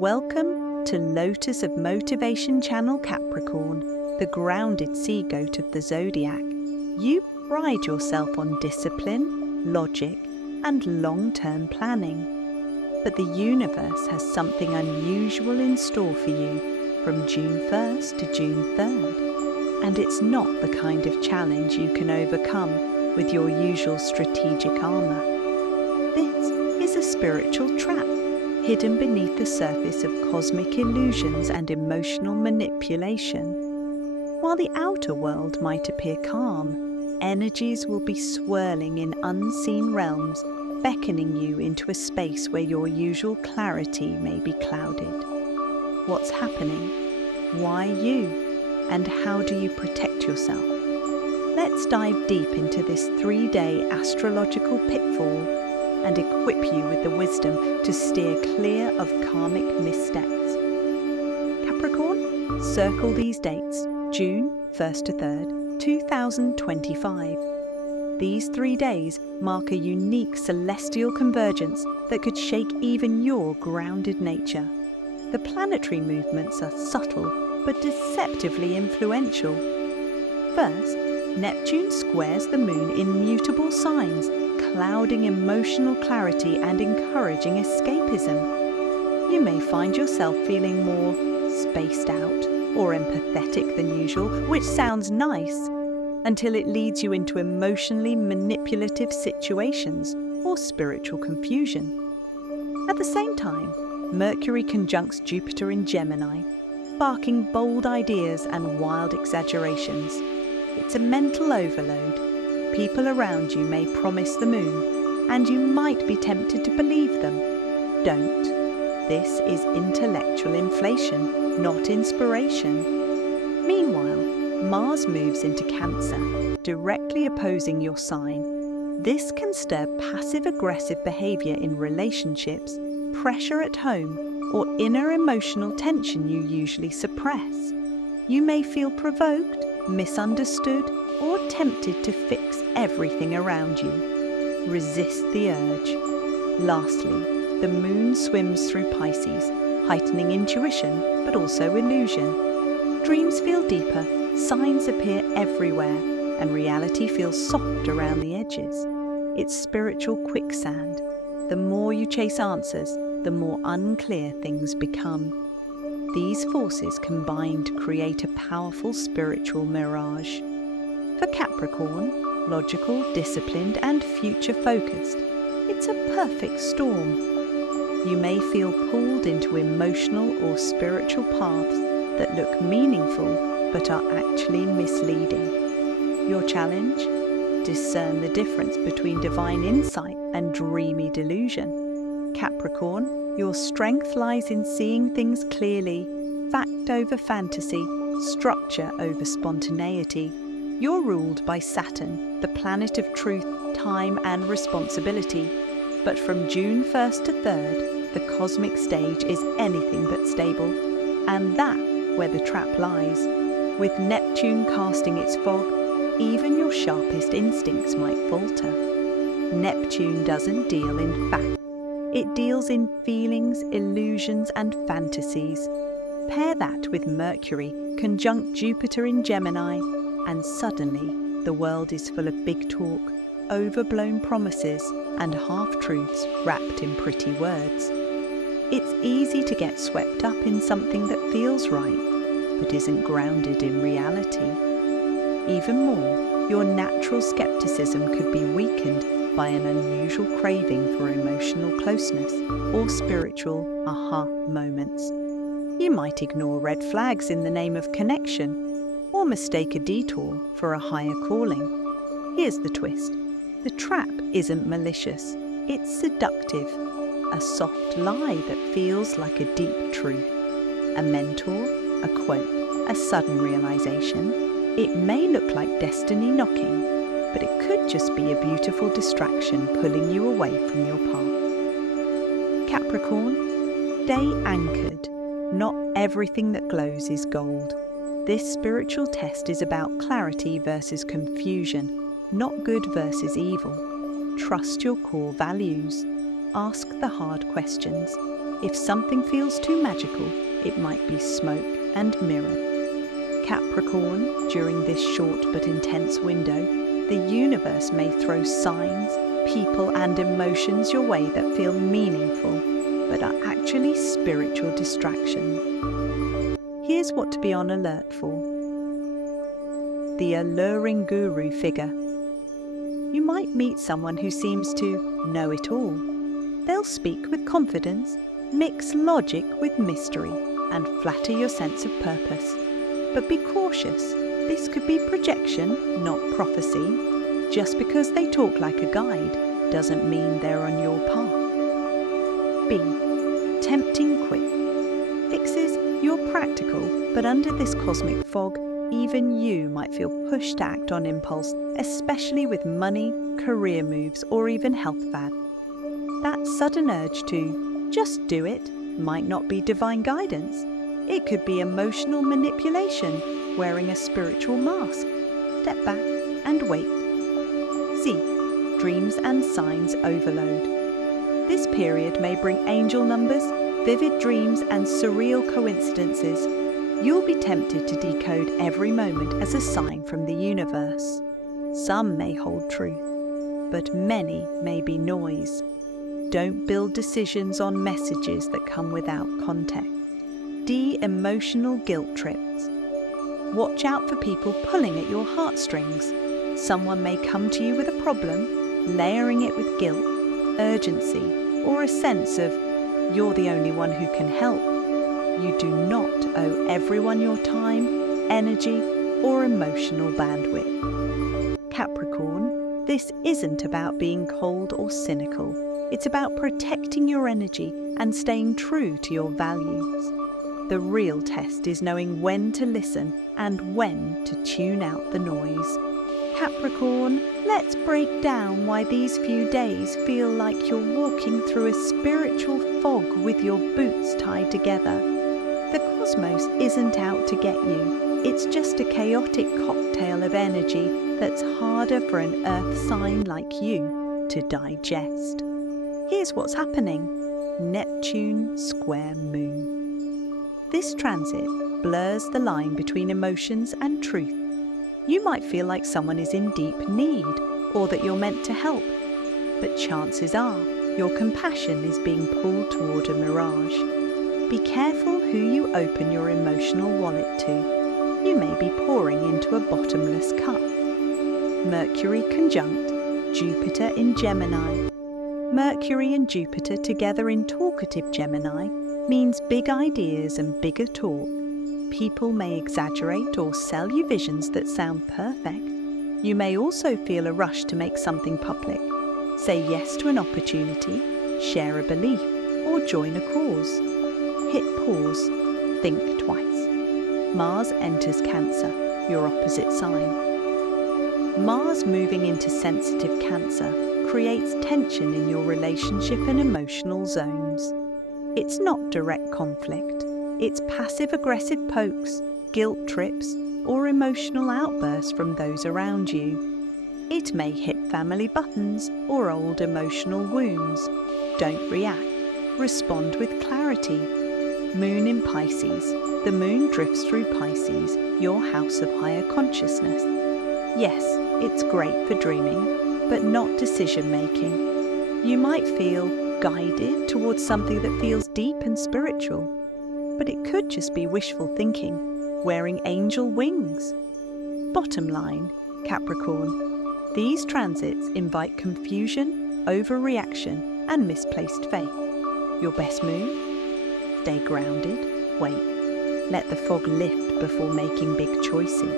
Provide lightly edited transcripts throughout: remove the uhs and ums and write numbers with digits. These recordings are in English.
Welcome to Lotus of Motivation Channel Capricorn, the grounded sea goat of the zodiac. You pride yourself on discipline, logic, and long-term planning. But the universe has something unusual in store for you from June 1st to June 3rd. And it's not the kind of challenge you can overcome with your usual strategic armor. This is a spiritual trap, hidden beneath the surface of cosmic illusions and emotional manipulation. While the outer world might appear calm, energies will be swirling in unseen realms, beckoning you into a space where your usual clarity may be clouded. What's happening? Why you? And how do you protect yourself? Let's dive deep into this 3-day astrological pitfall and equip you with the wisdom to steer clear of karmic missteps. Capricorn, circle these dates, June 1st to 3rd, 2025. These 3 days mark a unique celestial convergence that could shake even your grounded nature. The planetary movements are subtle but deceptively influential. First, Neptune squares the moon in mutable signs, clouding emotional clarity and encouraging escapism. You may find yourself feeling more spaced out or empathetic than usual, which sounds nice, until it leads you into emotionally manipulative situations or spiritual confusion. At the same time, Mercury conjuncts Jupiter in Gemini, sparking bold ideas and wild exaggerations. It's a mental overload. People around you may promise the moon, and you might be tempted to believe them. Don't. This is intellectual inflation, not inspiration. Meanwhile, Mars moves into Cancer, directly opposing your sign. This can stir passive-aggressive behavior in relationships, pressure at home, or inner emotional tension you usually suppress. You may feel provoked, misunderstood, or tempted to fix everything around you. Resist the urge. Lastly, the moon swims through Pisces, heightening intuition, but also illusion. Dreams feel deeper, signs appear everywhere, and reality feels soft around the edges. It's spiritual quicksand. The more you chase answers, the more unclear things become. These forces combined create a powerful spiritual mirage. For Capricorn, logical, disciplined, and future-focused, it's a perfect storm. You may feel pulled into emotional or spiritual paths that look meaningful but are actually misleading. Your challenge? Discern the difference between divine insight and dreamy delusion. Capricorn, your strength lies in seeing things clearly, fact over fantasy, structure over spontaneity. You're ruled by Saturn, the planet of truth, time, and responsibility. But from June 1st to 3rd, the cosmic stage is anything but stable. And that's where the trap lies. With Neptune casting its fog, even your sharpest instincts might falter. Neptune doesn't deal in facts. It deals in feelings, illusions, and fantasies. Pair that with Mercury conjunct Jupiter in Gemini, and suddenly the world is full of big talk, overblown promises, and half-truths wrapped in pretty words. It's easy to get swept up in something that feels right, but isn't grounded in reality. Even more, your natural skepticism could be weakened by an unusual craving for emotional closeness or spiritual aha moments. You might ignore red flags in the name of connection or mistake a detour for a higher calling. Here's the twist. The trap isn't malicious, it's seductive, a soft lie that feels like a deep truth. A mentor, a quote, a sudden realization. It may look like destiny knocking, but it could just be a beautiful distraction pulling you away from your path. Capricorn, stay anchored. Not everything that glows is gold. This spiritual test is about clarity versus confusion, not good versus evil. Trust your core values. Ask the hard questions. If something feels too magical, it might be smoke and mirror. Capricorn, during this short but intense window, the universe may throw signs, people and emotions your way that feel meaningful, but are actually spiritual distractions. Here's what to be on alert for. The alluring guru figure. You might meet someone who seems to know it all. They'll speak with confidence, mix logic with mystery, and flatter your sense of purpose. But be cautious, this could be projection, not prophecy. Just because they talk like a guide doesn't mean they're on your path. B. Tempting quick. Fixes, you're practical, but under this cosmic fog, even you might feel pushed to act on impulse, especially with money, career moves, or even health fad. That sudden urge to just do it might not be divine guidance. It could be emotional manipulation, wearing a spiritual mask. Step back and wait. C. Dreams and signs overload. This period may bring angel numbers, vivid dreams and surreal coincidences. You'll be tempted to decode every moment as a sign from the universe. Some may hold truth, but many may be noise. Don't build decisions on messages that come without context. D. Emotional guilt trips. Watch out for people pulling at your heartstrings. Someone may come to you with a problem, layering it with guilt, urgency, or a sense of you're the only one who can help. You do not owe everyone your time, energy, or emotional bandwidth. Capricorn, this isn't about being cold or cynical. It's about protecting your energy and staying true to your values. The real test is knowing when to listen and when to tune out the noise. Capricorn, let's break down why these few days feel like you're walking through a spiritual fog with your boots tied together. The cosmos isn't out to get you. It's just a chaotic cocktail of energy that's harder for an earth sign like you to digest. Here's what's happening. Neptune square moon. This transit blurs the line between emotions and truth. You might feel like someone is in deep need or that you're meant to help, but chances are your compassion is being pulled toward a mirage. Be careful who you open your emotional wallet to. You may be pouring into a bottomless cup. Mercury conjunct Jupiter in Gemini. Mercury and Jupiter together in talkative Gemini means big ideas and bigger talk. People may exaggerate or sell you visions that sound perfect. You may also feel a rush to make something public. Say yes to an opportunity, share a belief, or join a cause. Hit pause, think twice. Mars enters Cancer, your opposite sign. Mars moving into sensitive Cancer creates tension in your relationship and emotional zones. It's not direct conflict. It's passive-aggressive pokes, guilt trips, or emotional outbursts from those around you. It may hit family buttons or old emotional wounds. Don't react. Respond with clarity. Moon in Pisces. The moon drifts through Pisces, your house of higher consciousness. Yes, it's great for dreaming, but not decision-making. You might feel guided towards something that feels deep and spiritual. But it could just be wishful thinking, wearing angel wings. Bottom line, Capricorn, these transits invite confusion, overreaction, and misplaced faith. Your best move? Stay grounded, wait. Let the fog lift before making big choices.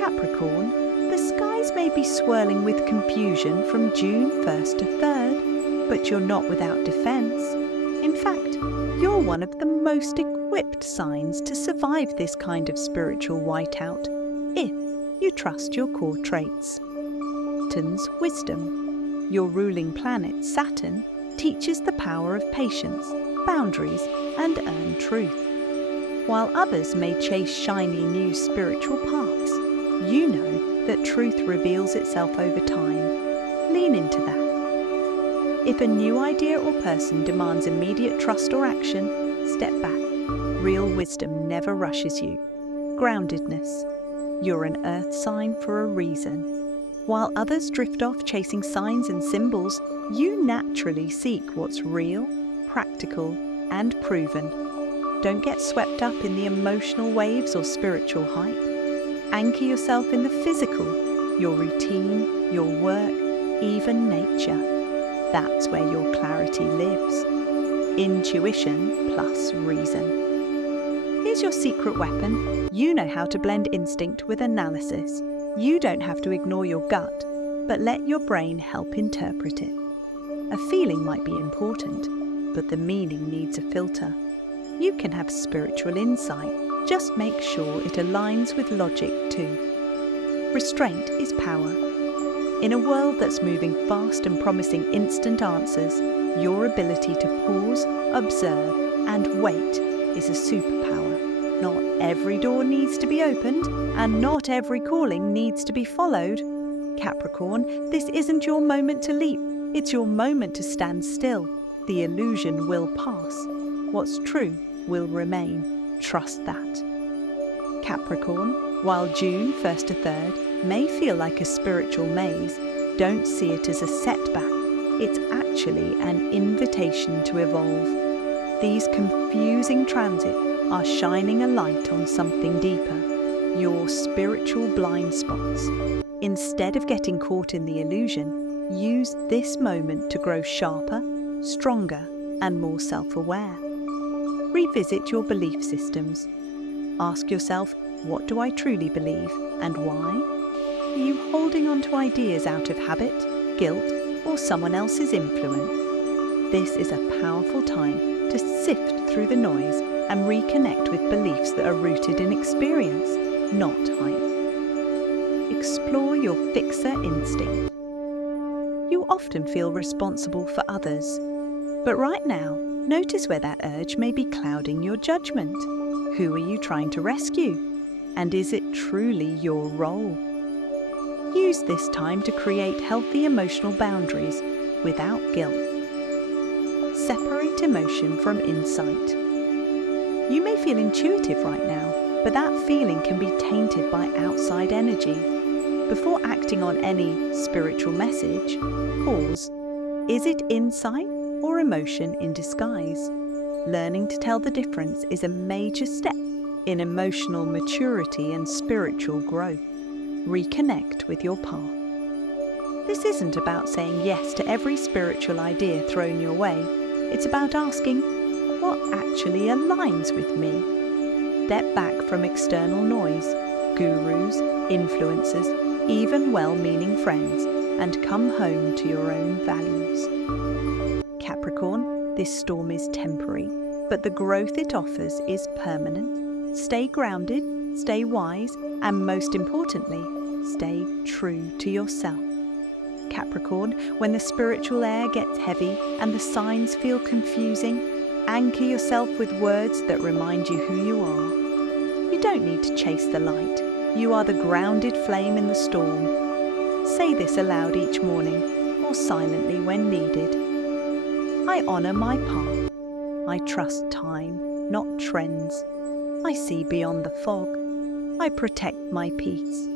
Capricorn, the skies may be swirling with confusion from June 1st to 3rd, but you're not without defense. In fact, you're one of the most equipped signs to survive this kind of spiritual whiteout if you trust your core traits. Saturn's wisdom. Your ruling planet, Saturn, teaches the power of patience, boundaries, and earned truth. While others may chase shiny new spiritual paths, you know that truth reveals itself over time. Lean into that. If a new idea or person demands immediate trust or action, step back. Real wisdom never rushes you. Groundedness. You're an earth sign for a reason. While others drift off chasing signs and symbols, you naturally seek what's real, practical, and proven. Don't get swept up in the emotional waves or spiritual hype. Anchor yourself in the physical, your routine, your work, even nature. That's where your clarity lives. Intuition plus reason. Here's your secret weapon. You know how to blend instinct with analysis. You don't have to ignore your gut, but let your brain help interpret it. A feeling might be important, but the meaning needs a filter. You can have spiritual insight, just make sure it aligns with logic too. Restraint is power. In a world that's moving fast and promising instant answers, your ability to pause, observe, and wait is a superpower. Not every door needs to be opened, and not every calling needs to be followed. Capricorn, this isn't your moment to leap, it's your moment to stand still. The illusion will pass. What's true will remain. Trust that. Capricorn, while June 1st to 3rd may feel like a spiritual maze, don't see it as a setback. It's actually an invitation to evolve. These confusing transits are shining a light on something deeper, your spiritual blind spots. Instead of getting caught in the illusion, use this moment to grow sharper, stronger, and more self-aware. Revisit your belief systems. Ask yourself, what do I truly believe and why? Are you holding on to ideas out of habit, guilt, or someone else's influence? This is a powerful time to sift through the noise and reconnect with beliefs that are rooted in experience, not hype. Explore your fixer instinct. You often feel responsible for others, but right now, notice where that urge may be clouding your judgment. Who are you trying to rescue? And is it truly your role? Use this time to create healthy emotional boundaries without guilt. Separate emotion from insight. You may feel intuitive right now, but that feeling can be tainted by outside energy. Before acting on any spiritual message, pause. Is it insight or emotion in disguise? Learning to tell the difference is a major step in emotional maturity and spiritual growth. Reconnect with your path. This isn't about saying yes to every spiritual idea thrown your way. It's about asking, what actually aligns with me? Step back from external noise, gurus, influencers, even well-meaning friends, and come home to your own values. Capricorn, this storm is temporary, but the growth it offers is permanent. Stay grounded, stay wise, and most importantly, stay true to yourself. Capricorn, when the spiritual air gets heavy and the signs feel confusing, anchor yourself with words that remind you who you are. You don't need to chase the light. You are the grounded flame in the storm. Say this aloud each morning or silently when needed. I honor my path. I trust time, not trends. I see beyond the fog. I protect my peace.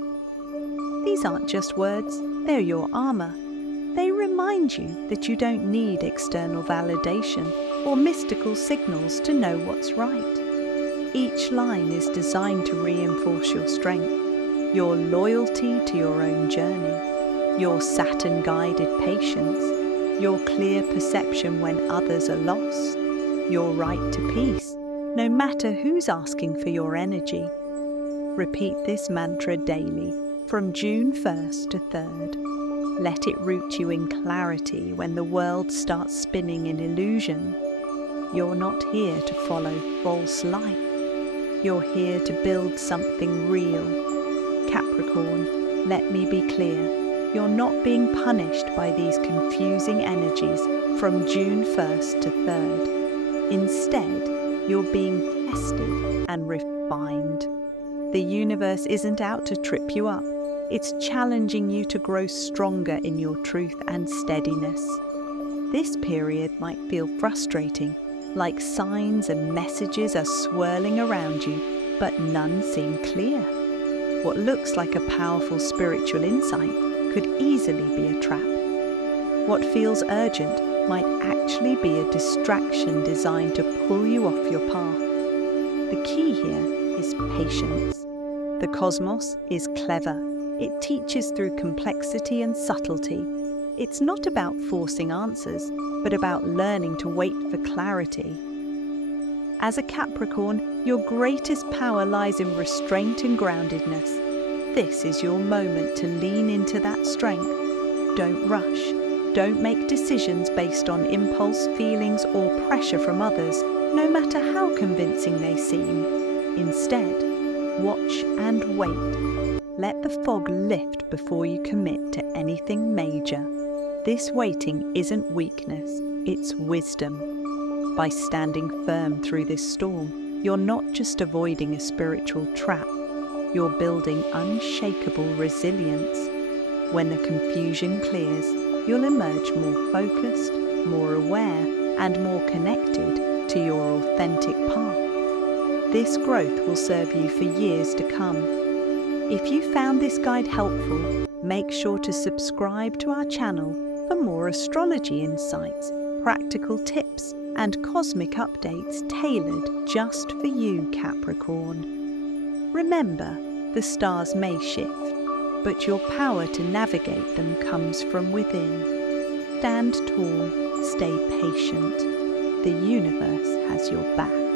These aren't just words, they're your armor. They remind you that you don't need external validation or mystical signals to know what's right. Each line is designed to reinforce your strength, your loyalty to your own journey, your Saturn-guided patience, your clear perception when others are lost, your right to peace, no matter who's asking for your energy. Repeat this mantra daily from June 1st to 3rd. Let it root you in clarity when the world starts spinning in illusion. You're not here to follow false light. You're here to build something real. Capricorn, let me be clear. You're not being punished by these confusing energies from June 1st to 3rd. Instead, you're being tested and refined. The universe isn't out to trip you up. It's challenging you to grow stronger in your truth and steadiness. This period might feel frustrating, like signs and messages are swirling around you, but none seem clear. What looks like a powerful spiritual insight could easily be a trap. What feels urgent might actually be a distraction designed to pull you off your path. The key here is patience. The cosmos is clever. It teaches through complexity and subtlety. It's not about forcing answers, but about learning to wait for clarity. As a Capricorn, your greatest power lies in restraint and groundedness. This is your moment to lean into that strength. Don't rush. Don't make decisions based on impulse, feelings, or pressure from others, no matter how convincing they seem. Instead, watch and wait. Let the fog lift before you commit to anything major. This waiting isn't weakness, it's wisdom. By standing firm through this storm, you're not just avoiding a spiritual trap, you're building unshakable resilience. When the confusion clears, you'll emerge more focused, more aware, and more connected to your authentic path. This growth will serve you for years to come. If you found this guide helpful, make sure to subscribe to our channel for more astrology insights, practical tips, and cosmic updates tailored just for you, Capricorn. Remember, the stars may shift, but your power to navigate them comes from within. Stand tall, stay patient. The universe has your back.